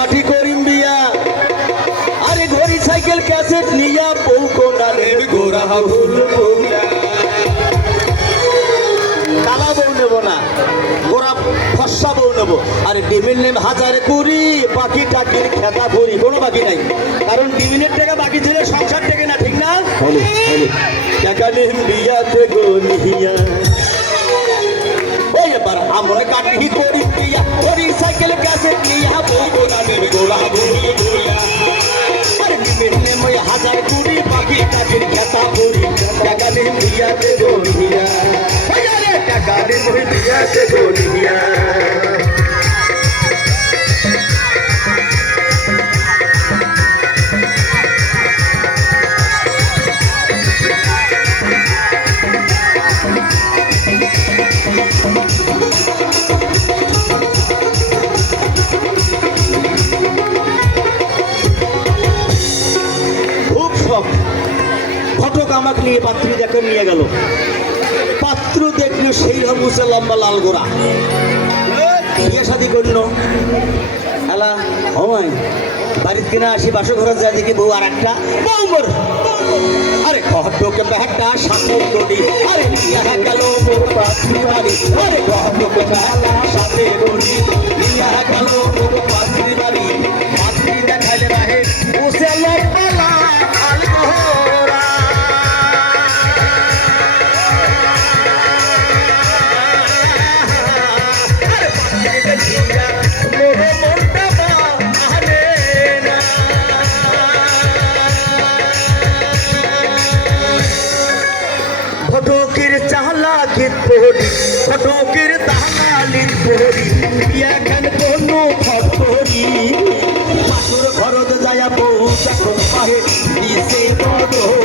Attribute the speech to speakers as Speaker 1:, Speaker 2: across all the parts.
Speaker 1: কাঠি করিম বিয়া আরে ঘড়ি সাইকেল ক্যাসেট নিয়া বউ কোনালের গোরা বউলা কালা বউ নেব না গোরা ফর্সা বউ নেব। আরে ডিমিল নেম হাজার কুড়ি বাকি টাকির খেতা ভরি কোনো বাকি নাই। কারণ ডিমিলের টাকা বাকি ছিল সংসার থেকে না ঠিক না? টাকা নেম বিয়াতে গো নিহিয়া। ওই এবার আমরা কাটি করি বিয়া করি সাইকেল ক্যাসেট নিয়া বউ শখ ঘটক আমাকে নিয়ে পাত্রী দেখে নিয়ে গেল। পাত্র দেখল সেই হবুসে লম্বা লাল গোড়া। বিয়ে শাদি করল। হ্যালা হয় বাড়ির কিনা আসি বাসো ঘরে যায় দেখি বউ আর একটা বউ আরে ঘটকে বেহাটা সামনে গড়ি আরে নিয়ে গেল বাড়ি। আরে বেহাটা সাথে গড়ি নিয়ে গেল বাড়ি। লম্বা চালা ফটকের তাহালির পড়ি এখন কোন ফটরি পাথর ঘরত যায় বউ যখন পাহে দিছে বদল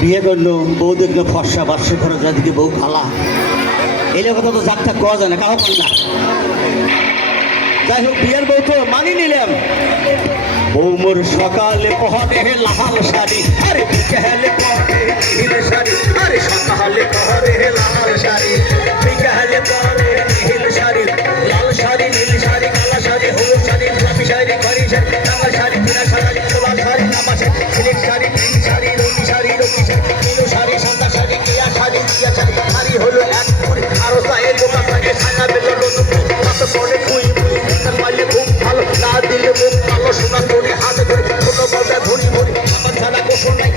Speaker 1: বিয়ে করল, বউ দেখল ফর্সা বার্ষে খরচ দিকে বউ খালা। এই কথা তো যাত্রা কওয়া যায় না কাহ না। যাই হোক, বিয়ের বউ তো মানি নিলাম। ওমর সকালে পহনে হে লাহাল শাড়ি, আরে বিকেলে পহনে হে নীল শাড়ি, আরে সকালে পহনে হে লাহাল শাড়ি, বিকেলে পহনে হে নীল শাড়ি, লাল শাড়ি, নীল শাড়ি, কালো শাড়ি, হলুদ শাড়ি, গোলাপি শাড়ি খরি শাড়ি টাঙ্গাল শাড়ি পিনা শাড়ি।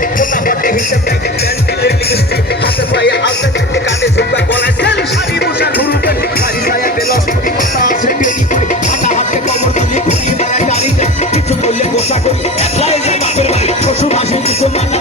Speaker 1: মোটামুটি হিসেব থেকে প্যান্ডেলের লিপস্টিক হাতে পায়ে আলতা থাকতে কানে ঝুমকা গলায় সেল শাড়ি বসা ঘুরু পেটে শাড়ি পায়ে বেলস্পতি কথা আছে পেরি করি হাতা হাতে কবর তুলি ঘুরিয়ে বেড়ায় গাড়িতে কিছু করলে গোসা করি একলাই যে বাপের বাড়ি শ্বশুর ভাষণ কিছু মানা